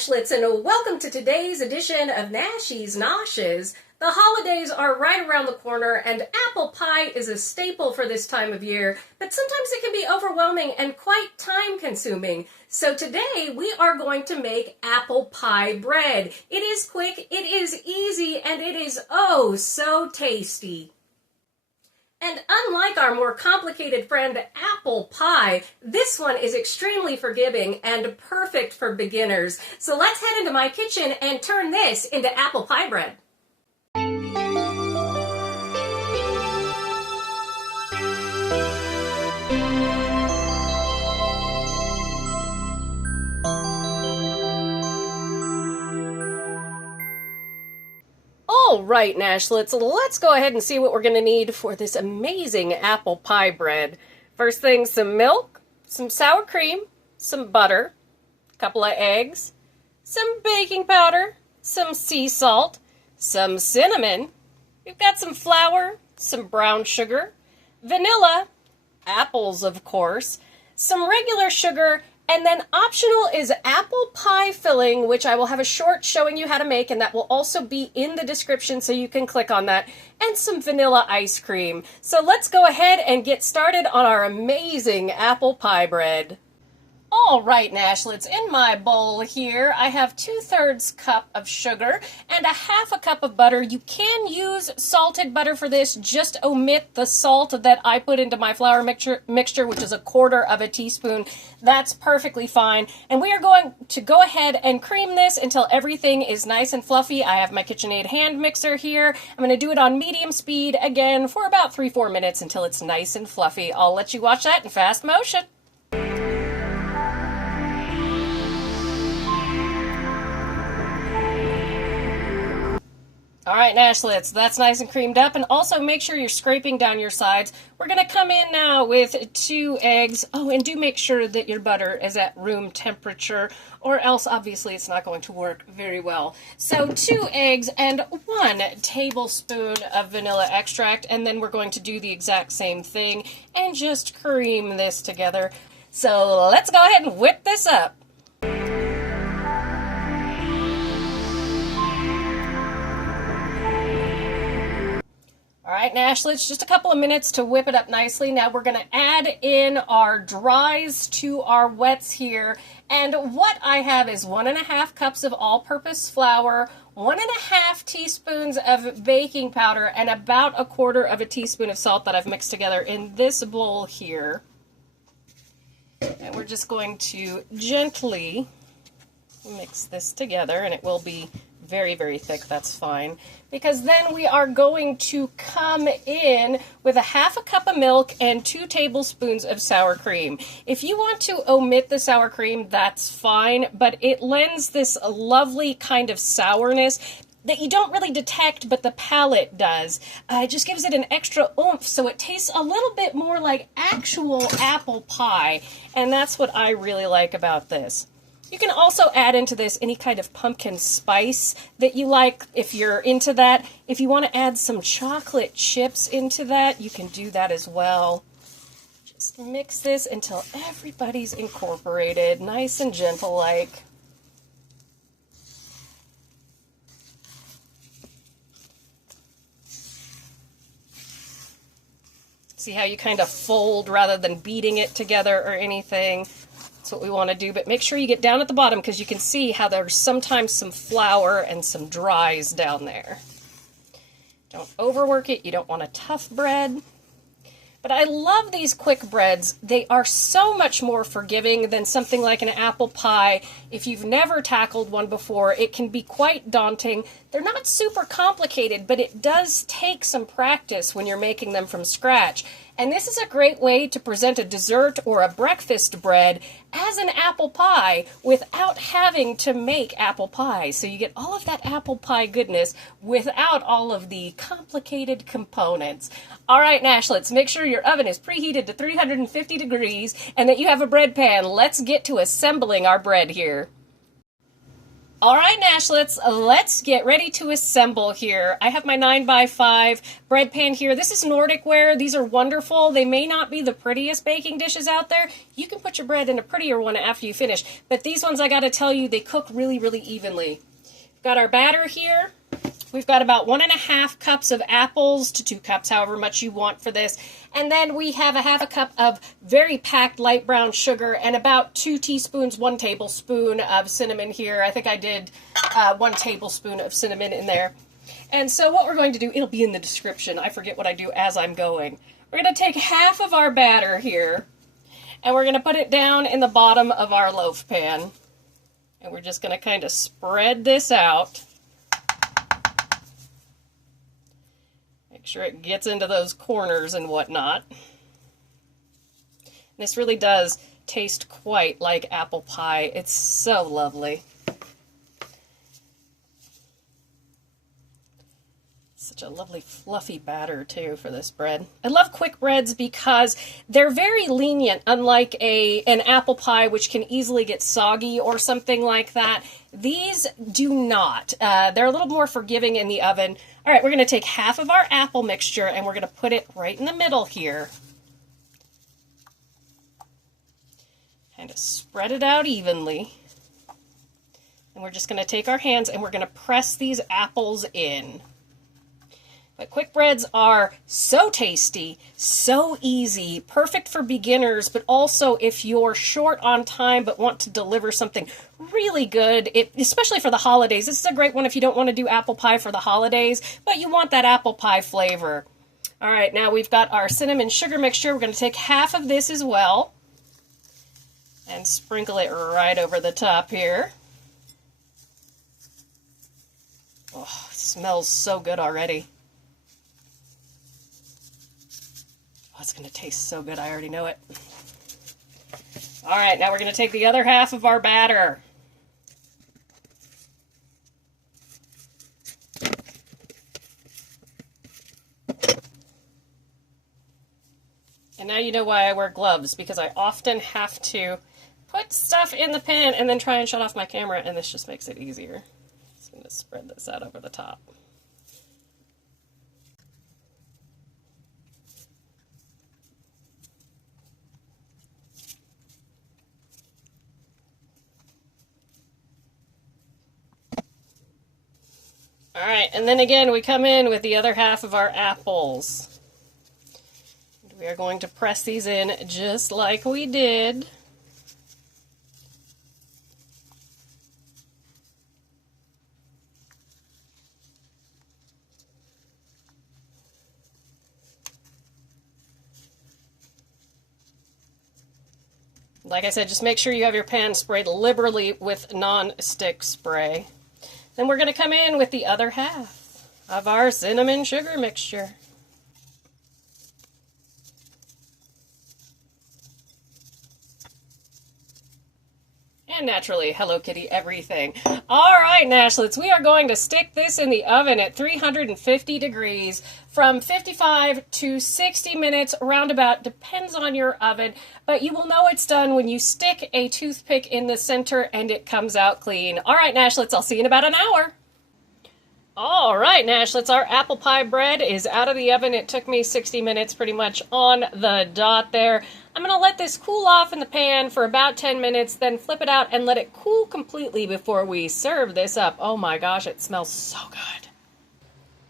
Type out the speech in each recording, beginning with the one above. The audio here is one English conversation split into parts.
Nashlets, and welcome to today's edition of Nashies, Noshes. The holidays are right around the corner, and apple pie is a staple for this time of year, but sometimes it can be overwhelming and quite time-consuming. So today, we are going to make apple pie bread. It is quick, it is easy, and it is oh so tasty. And unlike our more complicated friend apple pie, this one is extremely forgiving and perfect for beginners. So let's head into my kitchen and turn this into apple pie bread. All right, Nashlets, let's go ahead and see what we're going to need for this amazing apple pie bread. First thing, some milk, some sour cream, some butter, a couple of eggs, some baking powder, some sea salt, some cinnamon. We've got some flour, some brown sugar, vanilla, apples, of course, some regular sugar, and then optional is apple pie filling, which I will have a short showing you how to make, and that will also be in the description so you can click on that, and some vanilla ice cream. So let's go ahead and get started on our amazing apple pie bread. All right, Nashlets, in my bowl here, I have 2/3 cup of sugar and a 1/2 cup of butter. You can use salted butter for this. Just omit the salt that I put into my flour mixture, which is 1/4 teaspoon. That's perfectly fine. And we are going to go ahead and cream this until everything is nice and fluffy. I have my KitchenAid hand mixer here. I'm going to do it on medium speed again for about 3-4 minutes until it's nice and fluffy. I'll let you watch that in fast motion. All right, Nashlets, that's nice and creamed up, and also make sure you're scraping down your sides. We're going to come in now with 2 eggs. Oh, and do make sure that your butter is at room temperature, or else obviously it's not going to work very well. So 2 eggs and 1 tablespoon of vanilla extract, and then we're going to do the exact same thing and just cream this together. So let's go ahead and whip this up. All right, Nashlets, just a couple of minutes to whip it up nicely. Now we're going to add in our dries to our wets here. And what I have is 1.5 cups of all-purpose flour, 1.5 teaspoons of baking powder, and about 1/4 teaspoon of salt that I've mixed together in this bowl here. And we're just going to gently mix this together, and it will be very, very thick, that's fine. Because then we are going to come in with 1/2 cup of milk and 2 tablespoons of sour cream. If you want to omit the sour cream, that's fine, but it lends this lovely kind of sourness that you don't really detect, but the palate does. It just gives it an extra oomph, so it tastes a little bit more like actual apple pie, and that's what I really like about this. You can also add into this any kind of pumpkin spice that you like if you're into that. If you want to add some chocolate chips into that, you can do that as well. Just mix this until everybody's incorporated, nice and gentle like. See how you kind of fold rather than beating it together or anything? That's what we want to do, but make sure you get down at the bottom because you can see how there's sometimes some flour and some dries down there. Don't overwork it. You don't want a tough bread. But I love these quick breads. They are so much more forgiving than something like an apple pie. If you've never tackled one before, it can be quite daunting. They're not super complicated, but it does take some practice when you're making them from scratch. And this is a great way to present a dessert or a breakfast bread as an apple pie without having to make apple pie. So you get all of that apple pie goodness without all of the complicated components. All right, Nashlets, make sure your oven is preheated to 350 degrees and that you have a bread pan. Let's get to assembling our bread here. All right, Nashlets, let's get ready to assemble here. I have my 9x5 bread pan here. This is Nordic ware. These are wonderful. They may not be the prettiest baking dishes out there. You can put your bread in a prettier one after you finish, but these ones, I gotta tell you, they cook really, really evenly. We've got our batter here. We've got about 1.5 cups of apples to 2 cups, however much you want for this. And then we have a 1/2 cup of very packed light brown sugar and about 2 teaspoons, 1 tablespoon of cinnamon here. I think I did 1 tablespoon of cinnamon in there. And so what we're going to do, it'll be in the description. I forget what I do as I'm going. We're going to take half of our batter here and we're going to put it down in the bottom of our loaf pan. And we're just going to kind of spread this out. Make sure it gets into those corners and whatnot. This really does taste quite like apple pie. It's so lovely. Such a lovely fluffy batter too for this bread. I love quick breads because they're very lenient, unlike an apple pie which can easily get soggy or something like that. These do not. They're a little more forgiving in the oven. All right, we're going to take half of our apple mixture and we're going to put it right in the middle here. Kind of spread it out evenly. And we're just going to take our hands and we're going to press these apples in. But quick breads are so tasty, so easy, perfect for beginners, but also if you're short on time but want to deliver something really good, especially for the holidays. This is a great one if you don't want to do apple pie for the holidays, but you want that apple pie flavor. All right, now we've got our cinnamon sugar mixture. We're going to take half of this as well and sprinkle it right over the top here. Oh, it smells so good already. Oh, it's going to taste so good. I already know it. All right, now we're going to take the other half of our batter. And now you know why I wear gloves, because I often have to put stuff in the pan and then try and shut off my camera, and this just makes it easier. Just going to spread this out over the top. All right, and then again, we come in with the other half of our apples. We are going to press these in just like we did. Like I said, just make sure you have your pan sprayed liberally with non-stick spray. Then we're going to come in with the other half of our cinnamon sugar mixture. And naturally, Hello Kitty everything. All right, Nashlets, we are going to stick this in the oven at 350 degrees from 55 to 60 minutes, roundabout, depends on your oven, but you will know it's done when you stick a toothpick in the center and it comes out clean. All right, Nashlets, I'll see you in about an hour. All right, Nashlets, our apple pie bread is out of the oven. It took me 60 minutes pretty much on the dot there. I'm going to let this cool off in the pan for about 10 minutes, then flip it out and let it cool completely before we serve this up. Oh my gosh, it smells so good.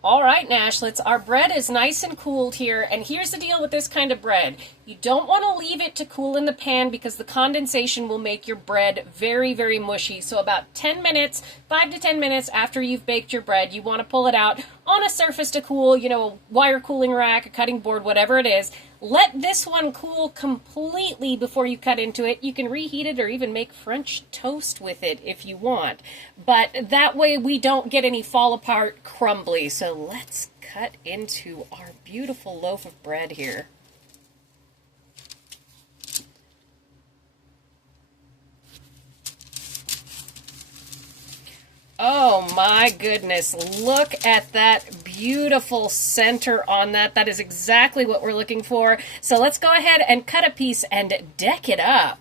All right, Nashlets, our bread is nice and cooled here, and here's the deal with this kind of bread. You don't want to leave it to cool in the pan because the condensation will make your bread very, very mushy. So about 10 minutes, 5 to 10 minutes after you've baked your bread, you want to pull it out on a surface to cool, you know, a wire cooling rack, a cutting board, whatever it is. Let this one cool completely before you cut into it. You can reheat it or even make French toast with it if you want. But that way we don't get any fall apart crumbly. So let's cut into our beautiful loaf of bread here. Oh my goodness, look at that beautiful center on that. That is exactly what we're looking for. So let's go ahead and cut a piece and deck it up.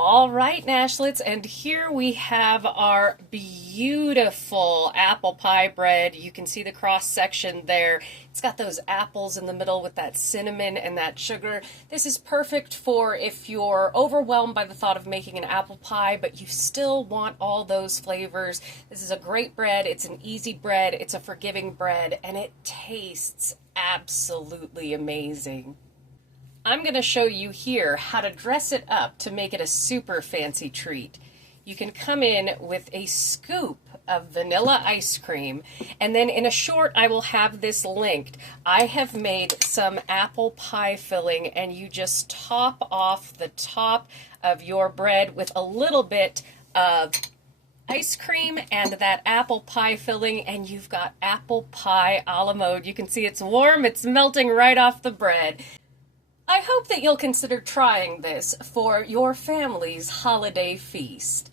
All right, Nashlets, and here we have our beautiful apple pie bread. You can see the cross section there. It's got those apples in the middle with that cinnamon and that sugar. This is perfect for if you're overwhelmed by the thought of making an apple pie, but you still want all those flavors. This is a great bread. It's an easy bread. It's a forgiving bread, and it tastes absolutely amazing. I'm going to show you here how to dress it up to make it a super fancy treat. You can come in with a scoop of vanilla ice cream, and then in a short I will have this linked. I have made some apple pie filling, and you just top off the top of your bread with a little bit of ice cream and that apple pie filling, and you've got apple pie a la mode. You can see it's warm, it's melting right off the bread. I hope that you'll consider trying this for your family's holiday feast.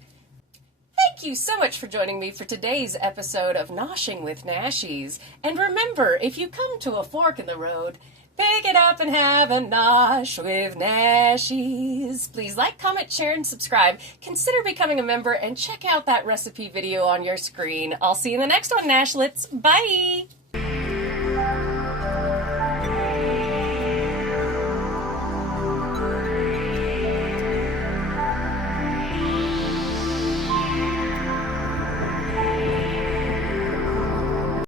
Thank you so much for joining me for today's episode of Noshing with Nashies. And remember, if you come to a fork in the road, pick it up and have a nosh with Nashies. Please like, comment, share, and subscribe. Consider becoming a member and check out that recipe video on your screen. I'll see you in the next one, Nashlets. Bye!